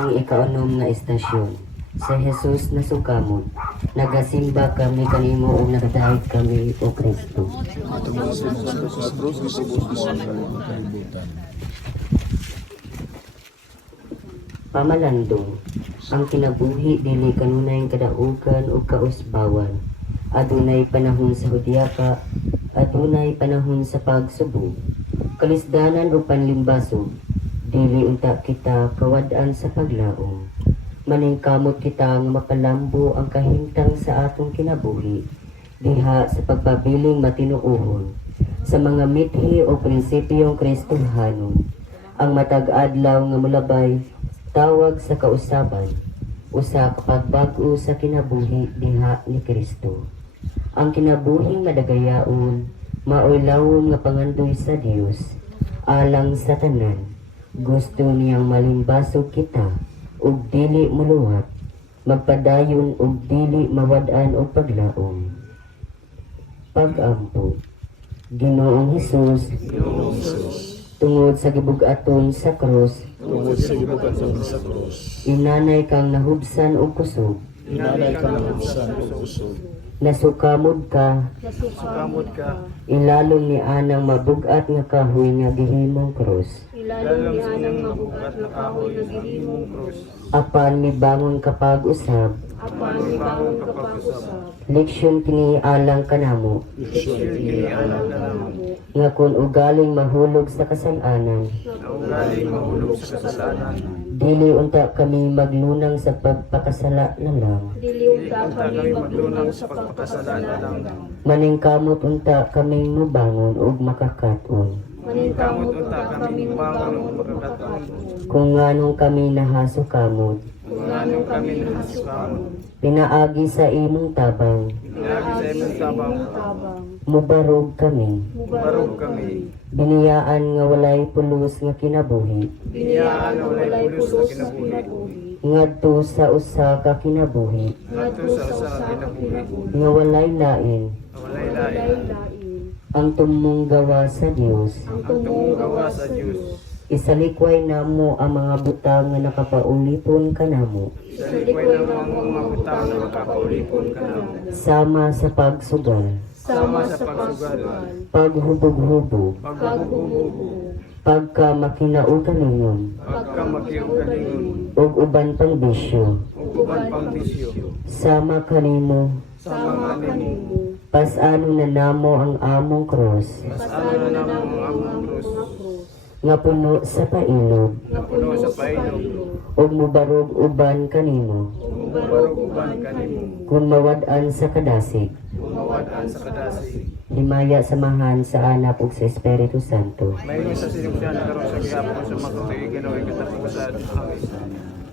Ang ikaunom nga istasyon. Sa Jesus na sukamod, nagasimba kami kanimo o nagdahig kami o Kristo. Pamalandong, ang kinabuhi dili kanunay kadaugan o kausbawan. Adunay panahon sa hudyaka, adunay panahon sa pagsubok. Kalisdanan o panlimbasog, dili unta kita kawad-an sa paglaom. Maningkamot kita nga mapalambo ang kahimtang sa atong kinabuhi, diha sa pagpabiling matinuohon sa mga mithi o prinsipyong Kristohanon. Ang matag adlaw nga mulabay, tawag sa kausaban, usa ka pagbago sa kinabuhi diha ni Kristo. Ang kinabuhing madagayaon, maoy lawom nga pangandoy sa Dios, alang sa tanan. Gusto niyang malimbasog kita, ug dili muluwat, magpadayon ug dili mawad-an og paglaom. Pag-ampo. Ginoong Hesus, tungod sa gibug-aton sa krus, inanay kang nahubsan og kusog, nasukamod ka, ilalom ni anang mabug-at nga kahoy nga gihimong krus. Ilalong ni anang mabugat na kahoy na gihimong krus. Apan mibangon kapag usab, Apan mibangon kapag usab. leksyon kini alang kanamo, Kini alang kanamo. nga kun ugaling mahulog sa kasalanan, Ugaling mahulog sa kasalanan. dili unta kami maglunang sa pagpakasala na lang. Dili unta kami maglunang sa pagpakasalanan. Maningkamot unta kaming mubangon ug makakaton. Maningkamot unta kami mabangon magkakaton. Kung nganong kami nahasukamot, Kung anong kami nahasukamon. pinaagi sa imong tabang, Pinagi sa imong tabang. mubarog kami. Mubarog kami. Biniyaan nga walay pulos nga kinabuhi, Biniyaan na walay pulos na kinabuhi. ngadto sa usa ka kinabuhi, Ngadto sa usa ka kinabuhi. nga walay lain, Walay lain. ang tumong gawa sa Dios. Ang tumunggawa sa Diyos. Isalikway namo ang mga butang nga nakapaulipon kanamo, Sa likway ng mga butang na nakakaulipon ka na. sama sa pagsugal, Sama sa pagsugal. paghubog-hubog, Paghuhubo. pagka makinaugalingon, Pagka magkiugalingon. ug uban pang bisyo, Uban pang bisyo. sama kanimo, Sama kanimo. pasano na namo ang among cross, Pasano na ang among krus. nga puno sa pailog, Na puno sa pailog. ug mubarog uban kanimo, Mubarog uban kanimo. kung mawad-an sa kadasig, Mawad-an sa kadasi. himaya samahan sa anak ug sa Espiritu Santo. May sa sinimudyan na karon sa gihapon sa mga katuigan o ikatapusan. Amen.